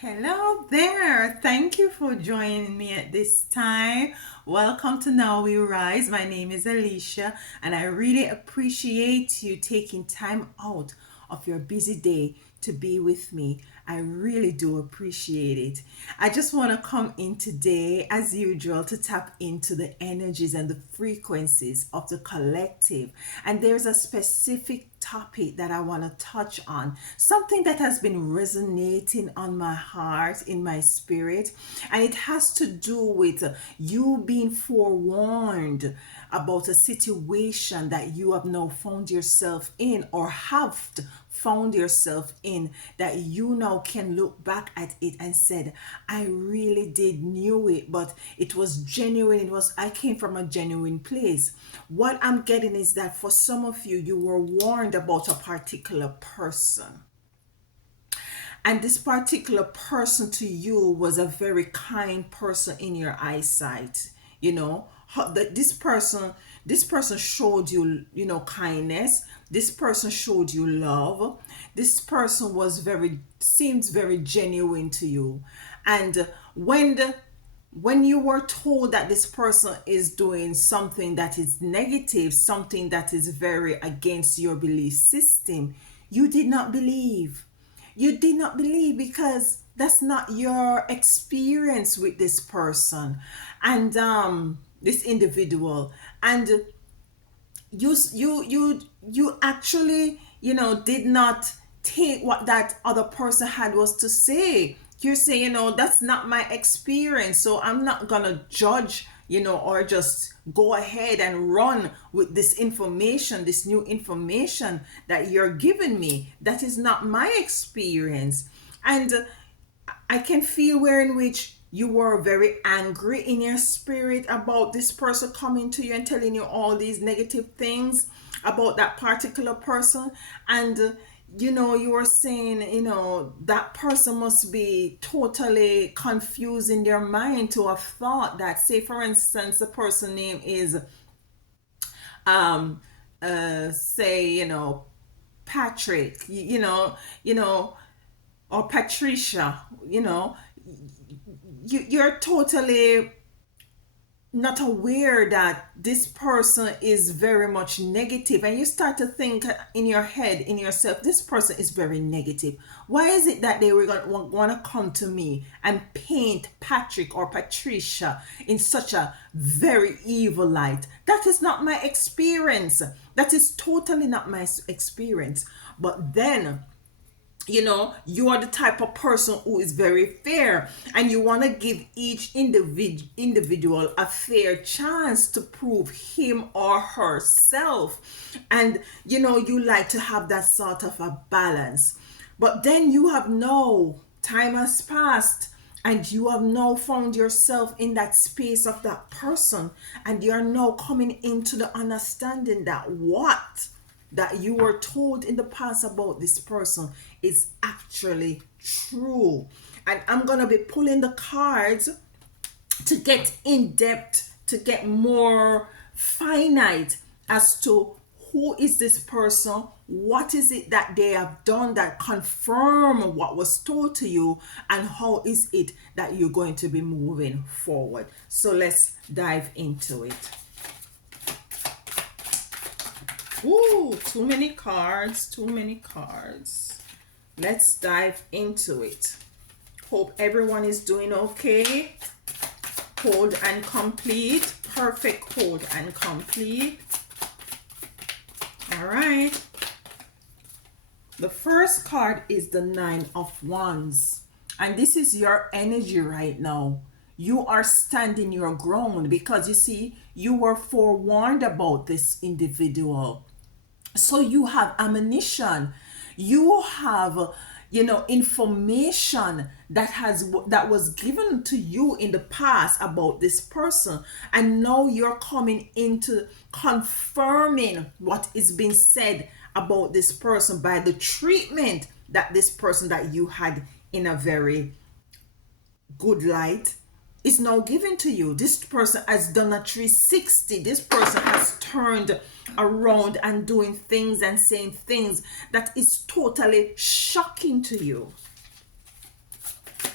Hello there. Thank you for joining me at this time. Welcome to Now We Rise. My name is Alicia, and I really appreciate you taking time out of your busy day to be with me. I really do appreciate it. I just want to come in today, as usual, to tap into the energies and the frequencies of the collective. And there's a specific topic that I want to touch on, something that has been resonating on my heart, in my spirit, and it has to do with you being forewarned about a situation that you have now found yourself in or have found yourself in, that you now can look back at it and said, I really did knew it, but it was genuine. I came from a genuine place. What I'm getting is that for some of you, you were warned about a particular person, and this particular person to you was a very kind person in your eyesight. You know that this person showed you, kindness. This person showed you love. This person was very seems very genuine to you. And when you were told that this person is doing something that is negative, something that is very against your belief system, you did not believe. You did not believe because that's not your experience with this person and this individual. And you actually, did not take what that other person had was to say. You're saying, that's not my experience, so I'm not gonna judge, or just go ahead and run with this information, this new information that you're giving me. That is not my experience. And I can feel where in which you were very angry in your spirit about this person coming to you and telling you all these negative things about that particular person. And you were saying, that person must be totally confused in their mind to have thought that, say for instance, the person name is say, Patrick, or Patricia. You're totally not aware that this person is very much negative, and you start to think in your head, in yourself, this person is very negative. Why is it that they were going to want to come to me and paint Patrick or Patricia in such a very evil light? That is not my experience. That is totally not my experience. But then, you are the type of person who is very fair, and you want to give each individual a fair chance to prove him or herself. And you like to have that sort of a balance. But then you have no time has passed, and you have now found yourself in that space of that person, and you're now coming into the understanding that what that you were told in the past about this person is actually true. And I'm going to be pulling the cards to get in depth, to get more finite as to who is this person, what is it that they have done that confirm what was told to you, and how is it that you're going to be moving forward. So let's dive into it. Ooh, too many cards, too many cards. Let's dive into it. Hope everyone is doing okay. Hold and complete. Perfect hold and complete. All right. The first card is the Nine of Wands. And this is your energy right now. You are standing your ground because you see, you were forewarned about this individual. So you have ammunition. You have information that was given to you in the past about this person, and now you're coming into confirming what is being said about this person by the treatment that this person that you had in a very good light is now given to you. This person has done a 360. This person has turned around and doing things and saying things that is totally shocking to you.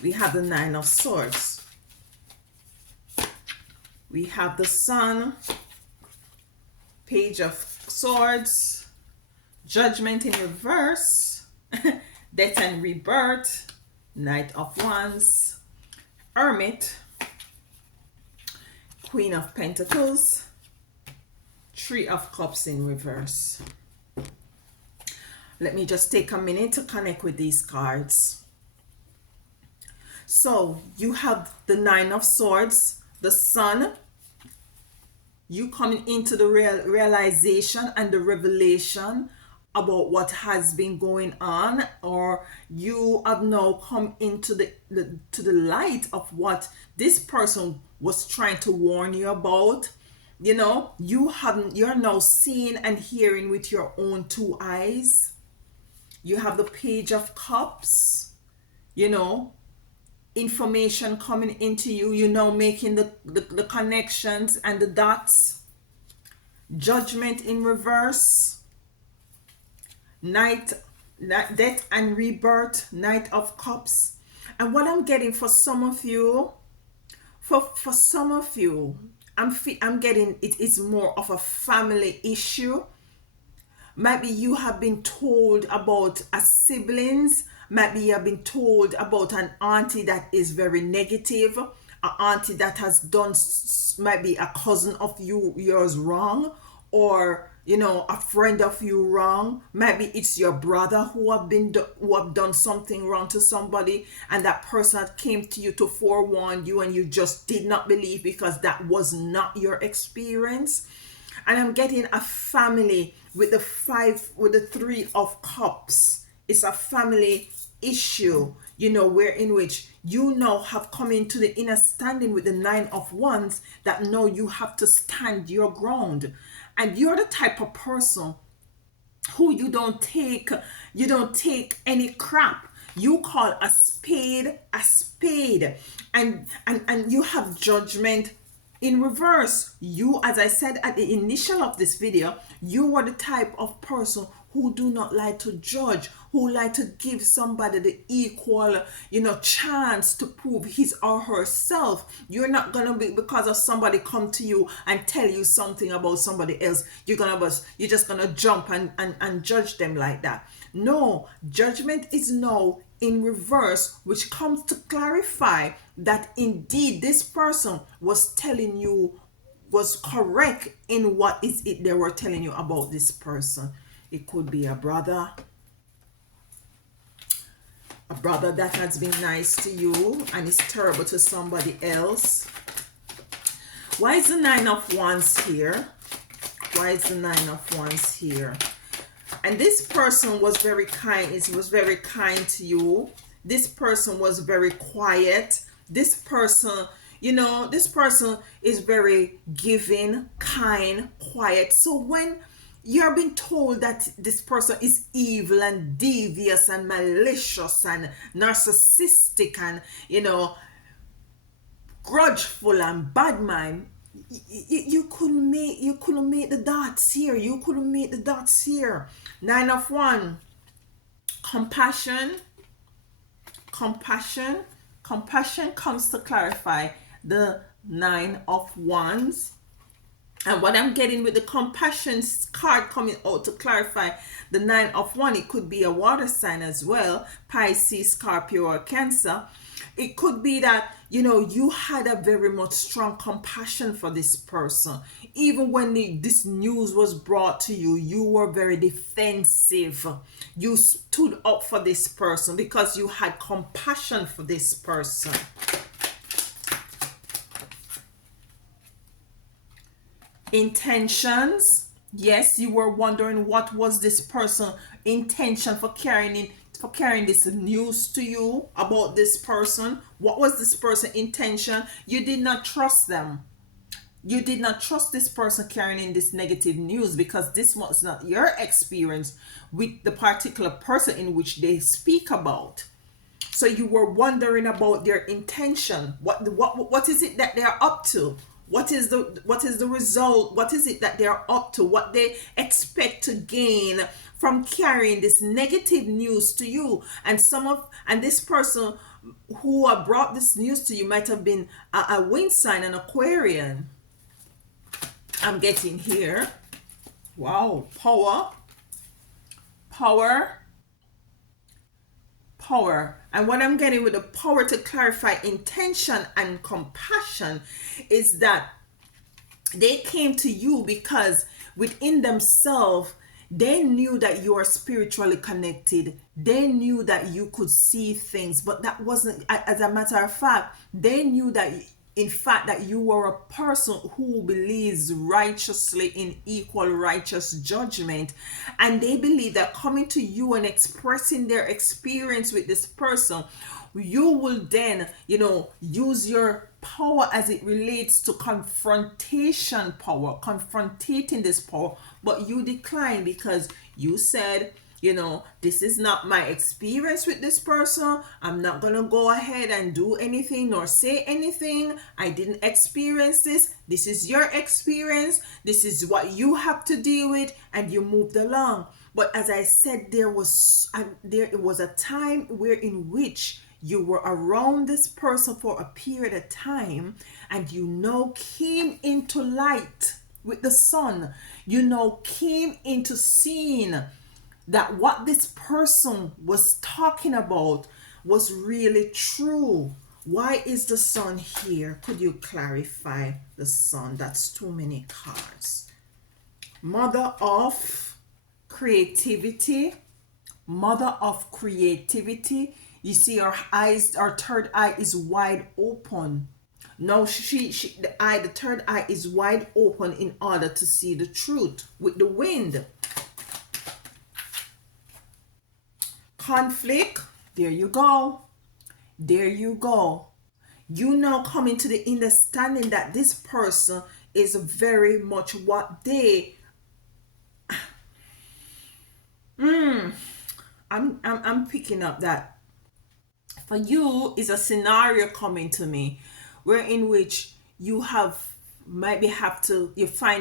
We have the Nine of Swords. We have the Sun, Page of Swords, Judgment in reverse, Death and Rebirth, Knight of Wands, Hermit, Queen of Pentacles, Three of Cups in reverse. Let me just take a minute to connect with these cards. So you have the Nine of Swords, the Sun, you coming into the realization and the revelation about what has been going on, or you have now come into the light of what this person was trying to warn you about. You know, you're now seeing and hearing with your own two eyes. You have the Page of Cups, you know, information coming into you. You know, making the connections and the dots. Judgment in reverse. Death and Rebirth, Knight of Cups. And what I'm getting for some of you, for some of you, I'm getting it is more of a family issue. Maybe you have been told about a siblings. Maybe you have been told about an auntie that is very negative. An auntie that has done maybe a cousin of yours wrong, or you know, a friend of you wrong. Maybe it's your brother who have done something wrong to somebody, and that person came to you to forewarn you, and you just did not believe because that was not your experience. And I'm getting a family with the Three of Cups. It's a family issue, you know, where in which you now have come into the inner standing with the Nine of Wands, that now you have to stand your ground. And you're the type of person who you don't take any crap. You call a spade, and you have Judgment in reverse. You, as I said at the initial of this video, you are the type of person who do not like to judge, who like to give somebody the equal, you know, chance to prove his or herself. You're not gonna be, because of somebody come to you and tell you something about somebody else, you're just gonna jump and judge them like that. No, Judgment is now in reverse, which comes to clarify that indeed this person was telling you was correct in what is it they were telling you about this person. It could be a brother that has been nice to you and is terrible to somebody else. Why is the Nine of Wands here? Why is the Nine of Wands here? And this person was very kind. It was very kind to you. This person was very quiet. This person, you know, this person is very giving, kind, quiet. So when you're being told that this person is evil and devious and malicious and narcissistic and, you know, grudgeful and bad mind, you couldn't make the dots here. You couldn't make the dots here. Nine of Wands. Compassion comes to clarify the Nine of Wands. And what I'm getting with the compassion card coming out to clarify the Nine of Wands, it could be a water sign as well, Pisces, Scorpio, or Cancer. It could be that, you know, you had a very much strong compassion for this person. Even when this news was brought to you, you were very defensive. You stood up for this person because you had compassion for this person. Intentions. Yes, you were wondering what was this person intention for carrying this news to you about this person. What was this person intention? You did not trust them. You did not trust this person carrying in this negative news because this was not your experience with the particular person in which they speak about. So you were wondering about their intention. What is it that they are up to? What is the result? What is it that they're up to? What they expect to gain from carrying this negative news to you? And this person who brought this news to you might have been a wind sign, an Aquarian. I'm getting here. Wow, power, power. And what I'm getting with the power to clarify intention and compassion is that they came to you because within themselves they knew that you are spiritually connected. They knew that you could see things, but that wasn't, as a matter of fact, they knew that in fact that you were a person who believes righteously in equal righteous judgment, and they believe that coming to you and expressing their experience with this person, you will then, use your power as it relates to confrontation power, confrontating this power, but you decline because you said, this is not my experience with this person. I'm not going to go ahead and do anything nor say anything. I didn't experience this. This is your experience. This is what you have to deal with, and you moved along. But as I said, there was a time where in which you were around this person for a period of time, and came into light with the sun. Came into seeing that what this person was talking about was really true. Why is the sun here? Could you clarify the sun? That's too many cards. Mother of creativity. Mother of creativity. You see, our third eye is wide open. No, the third eye is wide open in order to see the truth. With the wind, conflict. There you go. There you go. You now come into the understanding that this person is very much what they. I'm picking up that for you is a scenario coming to me, where in which you find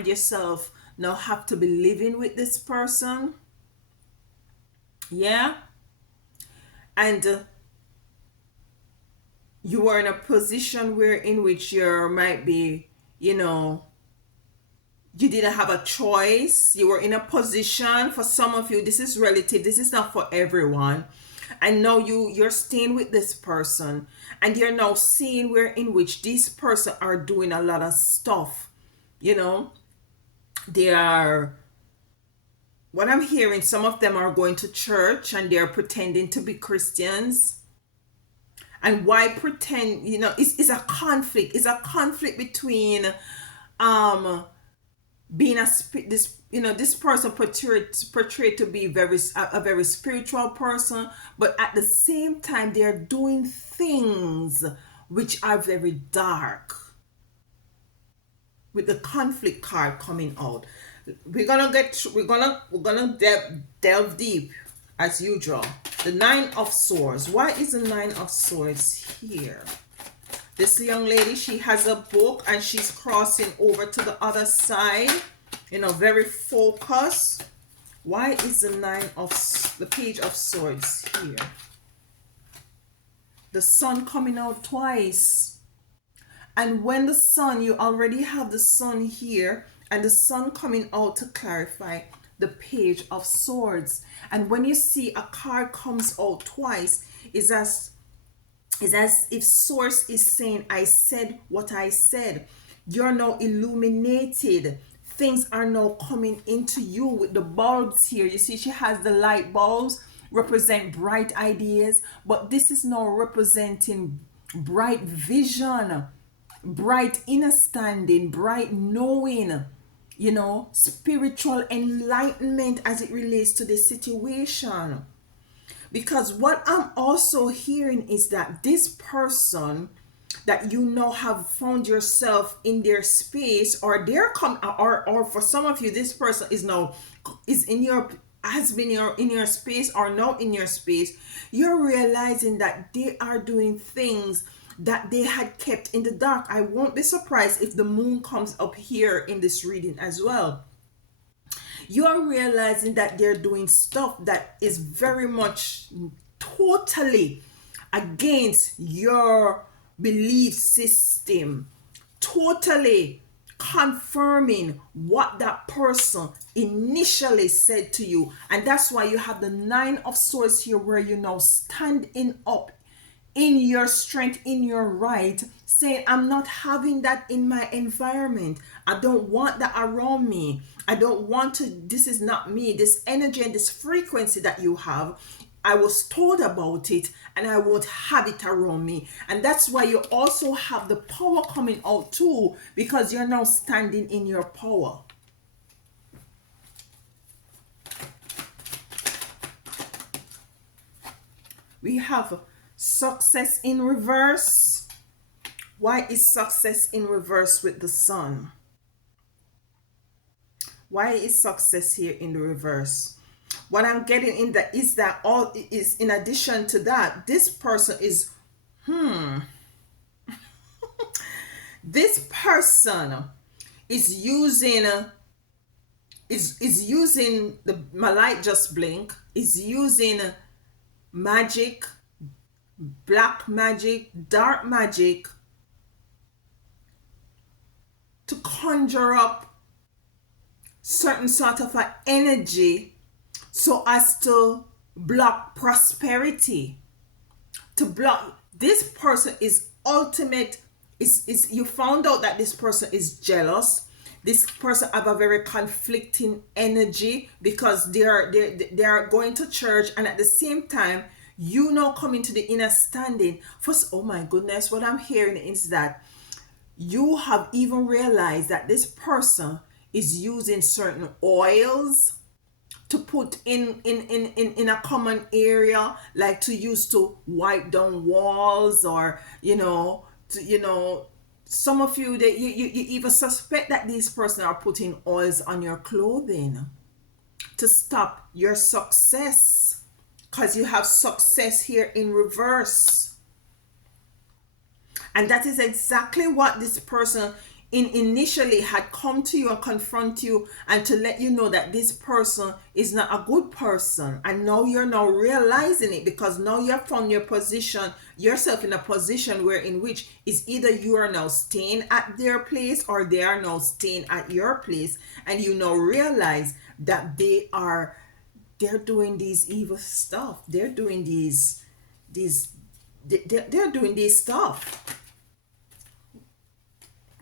yourself now have to be living with this person. Yeah. And you are in a position where in which you might be, you didn't have a choice. You were in a position. For some of you, this is relative, this is not for everyone. And now you're staying with this person, and you're now seeing where in which this person are doing a lot of stuff. They are, what I'm hearing, some of them are going to church and they're pretending to be Christians. And why pretend? It's a conflict. It's a conflict between being this person portrayed to be a very spiritual person, but at the same time they're doing things which are very dark. With the conflict card coming out, we're gonna delve deep as usual. The Nine of Swords. Why is the Nine of Swords here? This young lady, she has a book and she's crossing over to the other side, very focused. Why is the Page of Swords here? The sun coming out twice. And when the sun, you already have the sun here, and the sun coming out to clarify the Page of Swords. And when you see a card comes out twice, is as if source is saying, I said what I said. You're now illuminated. Things are now coming into you with the bulbs here. You see, she has the light bulbs, represent bright ideas, but this is now representing bright vision, bright understanding, bright knowing, spiritual enlightenment as it relates to this situation. Because what I'm also hearing is that this person that have found yourself in their space, or or for some of you, this person has been in your space, or now in your space. You're realizing that they are doing things that they had kept in the dark. I won't be surprised if the moon comes up here in this reading as well. You're realizing that they're doing stuff that is very much totally against your belief system, totally confirming what that person initially said to you. And that's why you have the Nine of Swords here, where you now standing up in your strength, in your right, saying, I'm not having that in my environment. I don't want that around me. I don't want to, this is not me. This energy and this frequency that you have, I was told about it and I won't have it around me. And that's why you also have the power coming out too, because you're now standing in your power. We have success in reverse. Why is success in reverse with the sun? Why is success here in the reverse? What I'm getting in that is that all is, in addition to that, this person is this person is using is using the, my light just blink, is using magic, black magic, dark magic, to conjure up certain sort of an energy so as to block prosperity, to block. This person is ultimate, is you found out that this person is jealous. This person have a very conflicting energy, because they are going to church, and at the same time you now come into the inner standing. First, oh my goodness, what I'm hearing is that you have even realized that this person is using certain oils to put in a common area, like to use to wipe down walls, or some of you, that you even suspect that these person are putting oils on your clothing to stop your success, because you have success here in reverse. And that is exactly what this person initially had come to you and confront you, and to let you know that this person is not a good person. And now you're now realizing it, because now you're from your position, yourself in a position where in which is either you are now staying at their place or they are now staying at your place, and you now realize that they're doing these evil stuff. They're doing they're doing this stuff.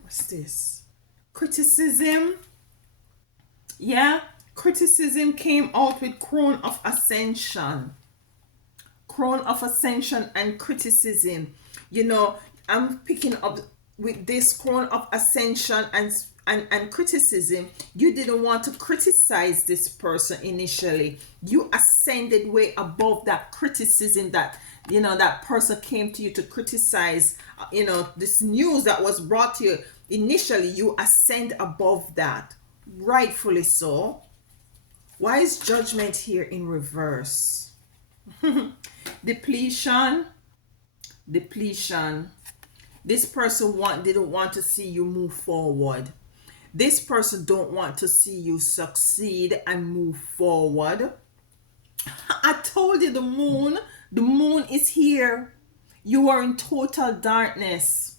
What's this? Criticism. Yeah, criticism came out with Crown of Ascension. Crown of Ascension and criticism. I'm picking up with this Crown of Ascension and criticism. You didn't want to criticize this person initially. You ascended way above that criticism that that person came to you to criticize. This news that was brought to you initially, you ascend above that, rightfully so. Why is Judgment here in reverse? Depletion. This person didn't want to see you move forward. This person don't want to see you succeed and move forward. I told you, the moon is here. You are in total darkness,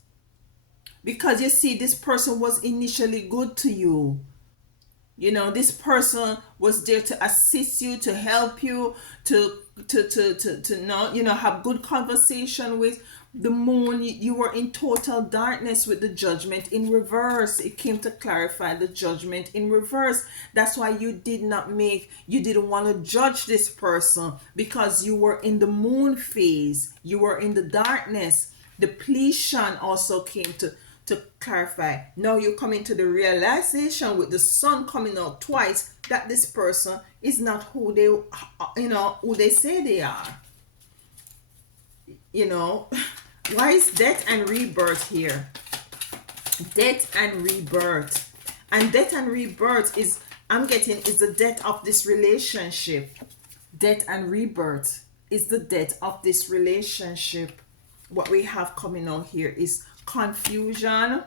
because you see, this person was initially good to you. This person was there to assist you, to help you, to know, have good conversation with. The moon, you were in total darkness with the Judgment in reverse. It came to clarify the Judgment in reverse. That's why you didn't want to judge this person, because you were in the moon phase. You were in the darkness. Depletion also came to clarify. Now you come into the realization with the sun coming out twice, that this person is not who they say they are. Why is death and rebirth here? Death and rebirth. And death and rebirth is the death of this relationship. Death and rebirth is the death of this relationship. What we have coming out here is confusion.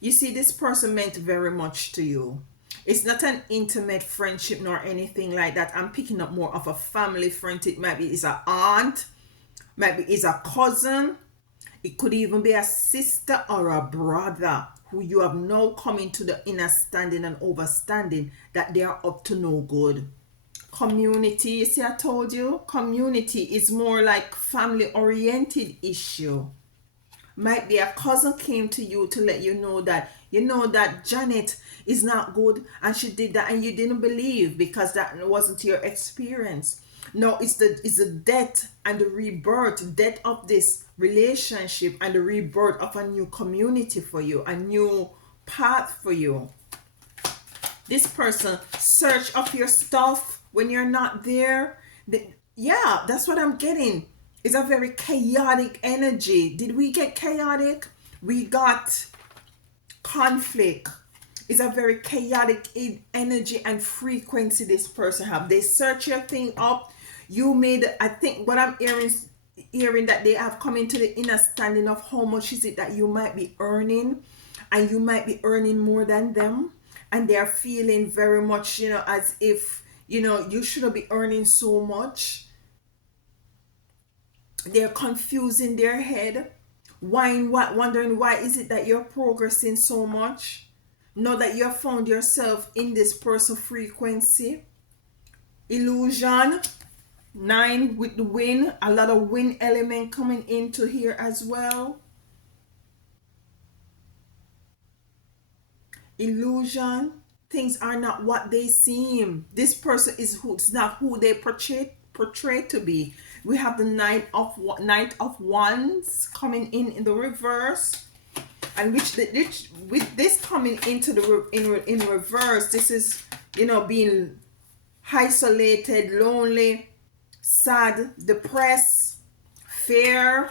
You see, this person meant very much to you. It's not an intimate friendship nor anything like that. I'm picking up more of a family friend. It might be is a aunt, maybe is a cousin. It could even be a sister or a brother who you have now come into the understanding and overstanding that they are up to no good. Community, you see, I told you, community is more like family oriented issue. Might be a cousin came to you to let you know that Janet is not good and she did that and you didn't believe because that wasn't your experience. No, it's the death and the rebirth, death of this relationship and the rebirth of a new community for you, a new path for you. This person search of your stuff when you're not there. Yeah, that's what I'm getting. It's a very chaotic energy. Did we get chaotic? We got conflict. It's a very chaotic energy and frequency this person have. They search your thing up. You made, I think what I'm hearing that they have come into the understanding of how much is it that you might be earning, and you might be earning more than them, and they're feeling very much, as if, you shouldn't be earning so much. They're confusing their head, wondering why is it that you're progressing so much. Know that you have found yourself in this person frequency. Illusion 9 with the wind, a lot of wind element coming into here as well. Illusion, things are not what they seem. This person is not who they portray to be. We have the Knight of Wands coming in the reverse, and which with this coming into the in reverse, this is being isolated, lonely, sad, depressed, fear.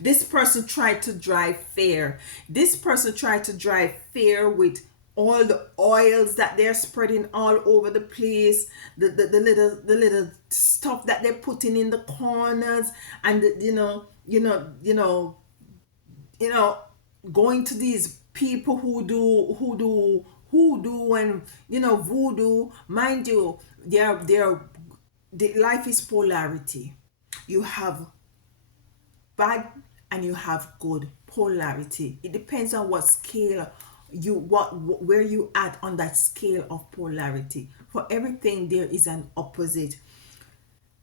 This person tried to drive fear. This person tried to drive fear with all the oils that they're spreading all over the place, the little stuff that they're putting in the corners, and going to these people who do and voodoo. Mind you, the life is polarity. You have bad and you have good polarity. It depends on what scale where you at on that scale of polarity. For everything there is an opposite.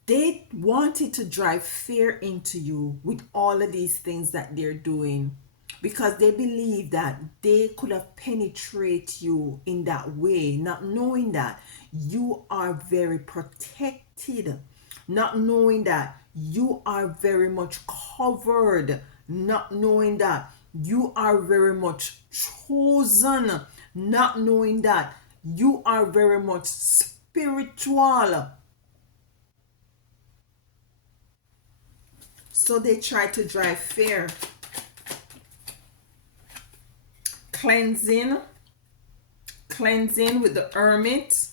They wanted to drive fear into you with all of these things that they're doing, because they believe that they could have penetrated you in that way, not knowing that you are very protected, not knowing that you are very much covered, not knowing that you are very much chosen, not knowing that you are very much spiritual. So they try to drive fear. Cleansing with the Hermit.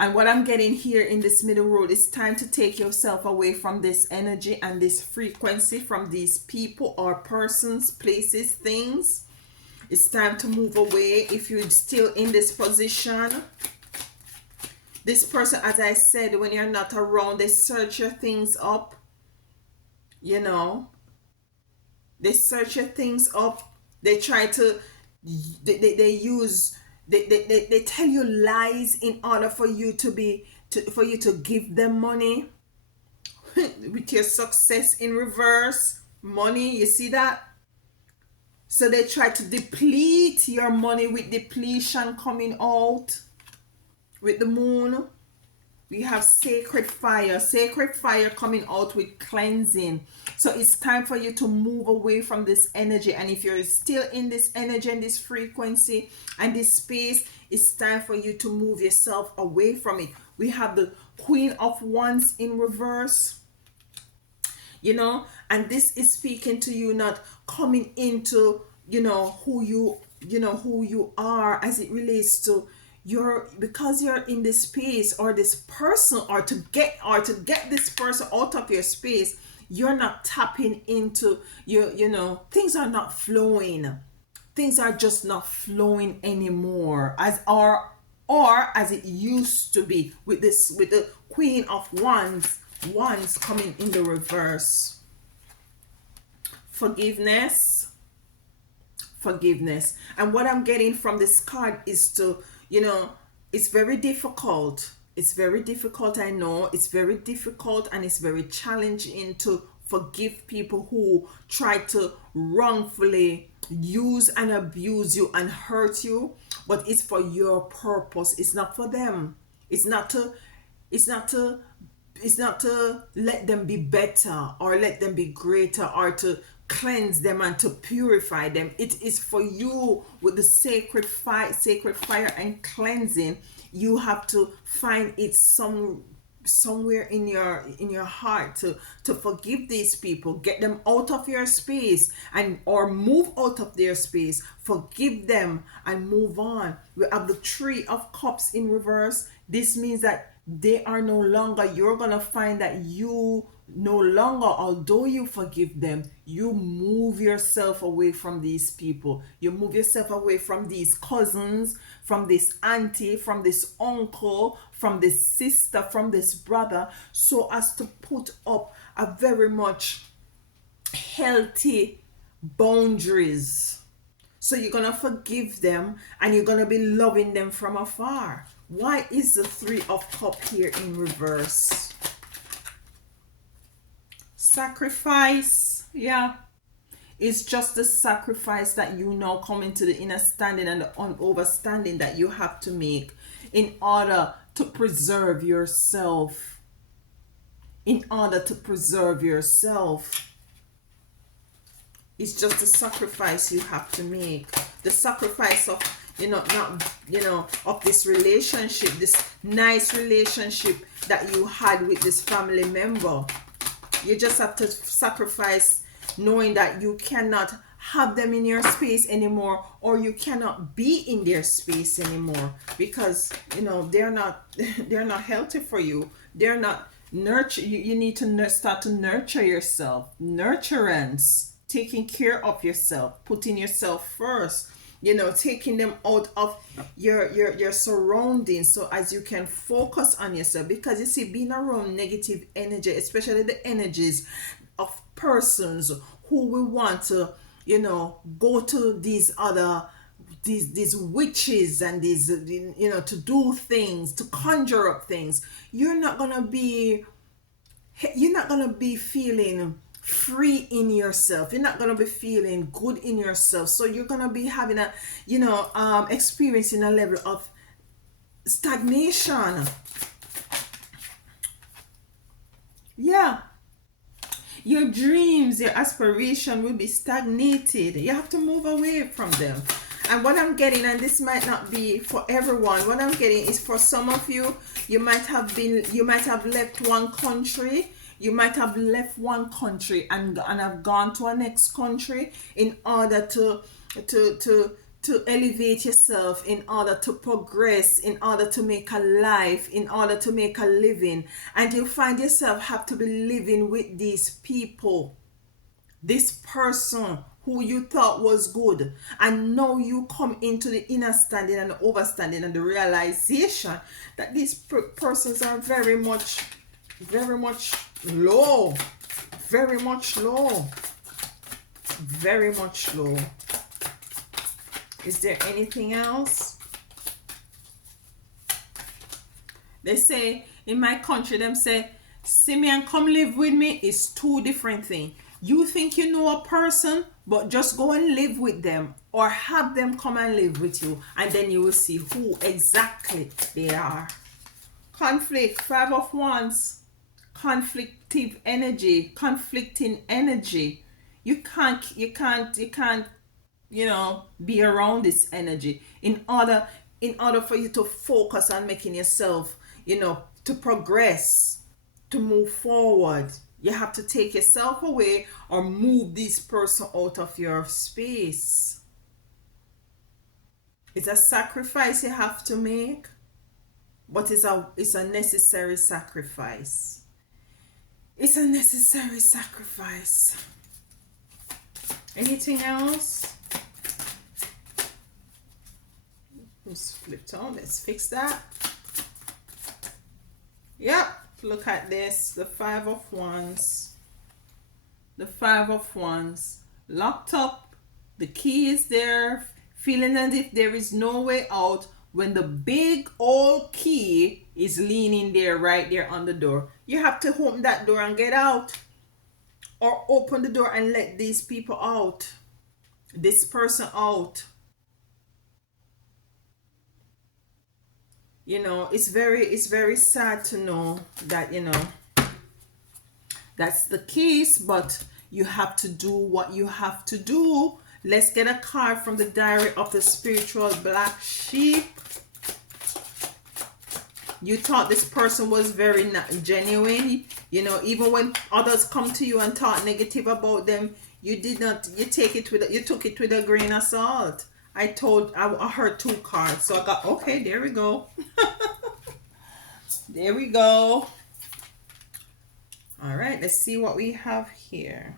And what I'm getting here in this middle road is time to take yourself away from this energy and this frequency, from these people or persons, places, things. It's time to move away if you're still in this position. This person, as I said, when you're not around, they search your things up. They search your things up. They try to, they tell you lies in order for you to give them money. With your success in reverse, money, you see that? So they try to deplete your money with depletion coming out. With the moon, we have sacred fire coming out with cleansing. So it's time for you to move away from this energy. And if you're still in this energy and this frequency and this space, it's time for you to move yourself away from it. We have the Queen of Wands in reverse, and this is speaking to you, not coming into who you are as it relates to because you're in this space, or this person, or to get this person out of your space, you're not tapping into things are not flowing. things are just not flowing anymore or as it used to be with the Queen of Wands coming in the reverse. Forgiveness. And what I'm getting from this card is to, it's very difficult. It's very difficult, I know. It's very difficult and it's very challenging to forgive people who try to wrongfully use and abuse you and hurt you, but it's for your purpose. It's not for them. It's not to let them be better or let them be greater or to cleanse them and to purify them. It is for you with the sacred fire and cleansing. You have to find it somewhere in your heart to forgive these people, get them out of your space and or move out of their space, forgive them and move on. We have the Three of Cups in reverse. This means that they are no longer, you're gonna find that you no longer, although you forgive them, you move yourself away from these people. You move yourself away from these cousins, from this auntie, from this uncle, from this sister, from this brother, so as to put up a very much healthy boundaries. So you're gonna forgive them and you're gonna be loving them from afar. Why is the Three of Cups here in reverse? Sacrifice. Yeah, it's just the sacrifice that you now come into the inner standing and the overstanding that you have to make in order to preserve yourself. In order to preserve yourself. It's just the sacrifice you have to make. The sacrifice of, of this relationship, this nice relationship that you had with this family member. You just have to sacrifice knowing that you cannot have them in your space anymore, or you cannot be in their space anymore, because they're not healthy for you. They're not nurture. You need to start to nurture yourself. Nurturance, taking care of yourself, putting yourself first. Taking them out of your surroundings so as you can focus on yourself. Because you see, being around negative energy, especially the energies of persons who will want to go to these other these witches and these to do things, to conjure up things, you're not gonna be feeling free in yourself. You're not gonna be feeling good in yourself. So you're gonna be having a experiencing a level of stagnation. Yeah, your dreams, your aspiration will be stagnated. You have to move away from them. And what I'm getting, and this might not be for everyone, what I'm getting is for some of you, you might have left one country. You might have left one country and have gone to a next country in order to elevate yourself, in order to progress, in order to make a life, in order to make a living. And you find yourself have to be living with these people, this person who you thought was good, and now you come into the inner standing and the overstanding and the realization that these persons are very much low, very much low. Is there anything else? They say in my country, them say, see me and come live with me is two different things. You think you know a person, but just go and live with them or have them come and live with you, and then you will see who exactly they are. Conflict, Five of Wands, conflicting energy. You can't be around this energy in order for you to focus on making yourself, to progress, to move forward. You have to take yourself away or move this person out of your space. It's a sacrifice you have to make, but it's a necessary sacrifice. It's a necessary sacrifice. Anything else? It's flipped on. Let's fix that. Yep. Look at this. The Five of Wands. The Five of Wands. Locked up. The key is there. Feeling as if there is no way out when the big old key is leaning there, right there on the door. You have to open that door and get out. Or open the door and let these people out. This person out. You know, it's very sad to know that, you know, that's the case, but you have to do what you have to do. Let's get a card from the Diary of the Spiritual Black Sheep. You thought this person was very not genuine. You know, even when others come to you and talk negative about them, you did not, you took it with a grain of salt. I heard two cards, so I got, okay, there we go. There we go. All right, let's see what we have here.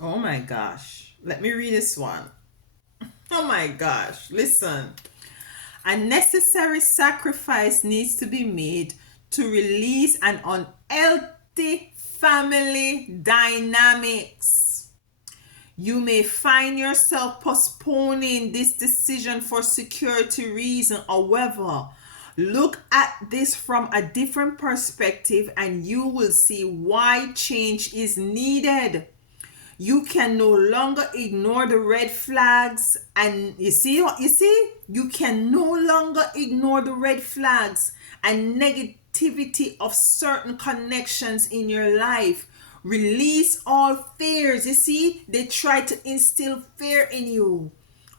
Oh my gosh. Let me read this one. Oh my gosh. Listen. A necessary sacrifice needs to be made to release an unhealthy family dynamics. You may find yourself postponing this decision for security reasons. However, look at this from a different perspective and you will see why change is needed. You can no longer ignore the red flags, and you see, you can no longer ignore the red flags and negativity of certain connections in your life. Release all fears. You see, they try to instill fear in you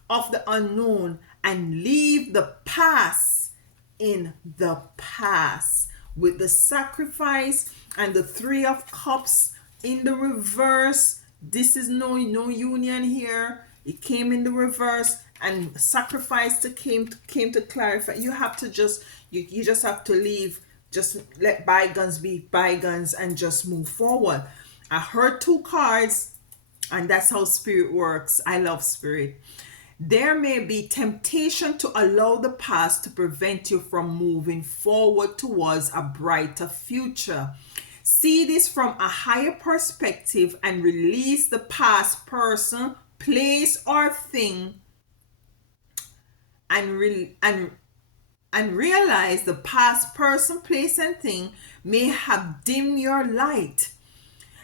of the unknown, and leave the past in the past. With the sacrifice and the Three of Cups in the reverse, this is no union here. It came in the reverse, and sacrifice came to clarify. You have to just you just have to leave. Just let bygones be bygones and just move forward. I heard two cards, and that's how spirit works. I love spirit. There may be temptation to allow the past to prevent you from moving forward towards a brighter future. See this from a higher perspective and release the past person, place, or thing, and realize the past person, place, and thing may have dimmed your light.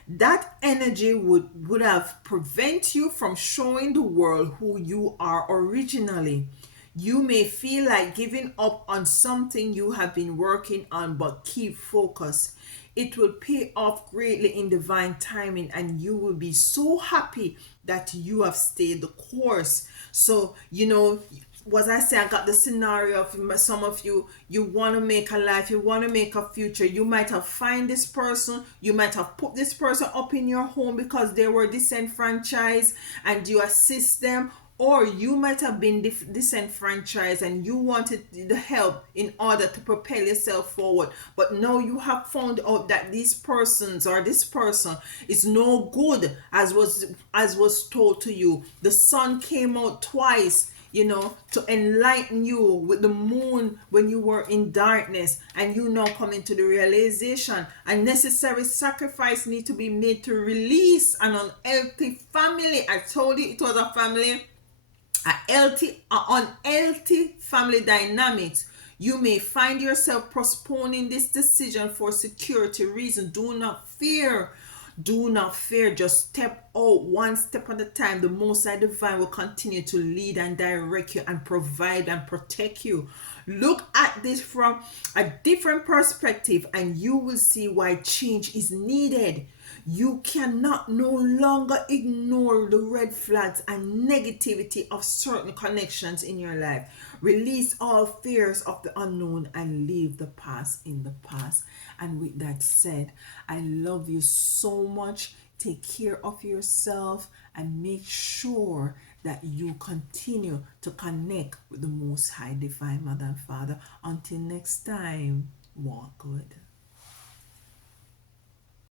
That energy would have prevent you from showing the world who you are originally. You may feel like giving up on something you have been working on, but keep focused. It will pay off greatly in divine timing, and you will be so happy that you have stayed the course. So, you know, was I say, I got the scenario of some of you, you want to make a life, you want to make a future. You might have find this person, you might have put this person up in your home because they were disenfranchised and you assist them, or you might have been disenfranchised and you wanted the help in order to propel yourself forward. But now you have found out that these persons or this person is no good as was told to you. The sun came out twice, you know, to enlighten you with the moon when you were in darkness, and you now come into the realization a necessary sacrifice need to be made to release an unhealthy family. I told you it was a family, unhealthy family dynamics. You may find yourself postponing this decision for security reasons. Do not fear. Do not fear. Just step out one step at a time. The Most High Divine will continue to lead and direct you and provide and protect you. Look at this from a different perspective and you will see why change is needed. You cannot no longer ignore the red flags and negativity of certain connections in your life. Release all fears of the unknown and leave the past in the past. And with that said, I love you so much. Take care of yourself and make sure that you continue to connect with the Most High Divine Mother and Father. Until next time, walk good.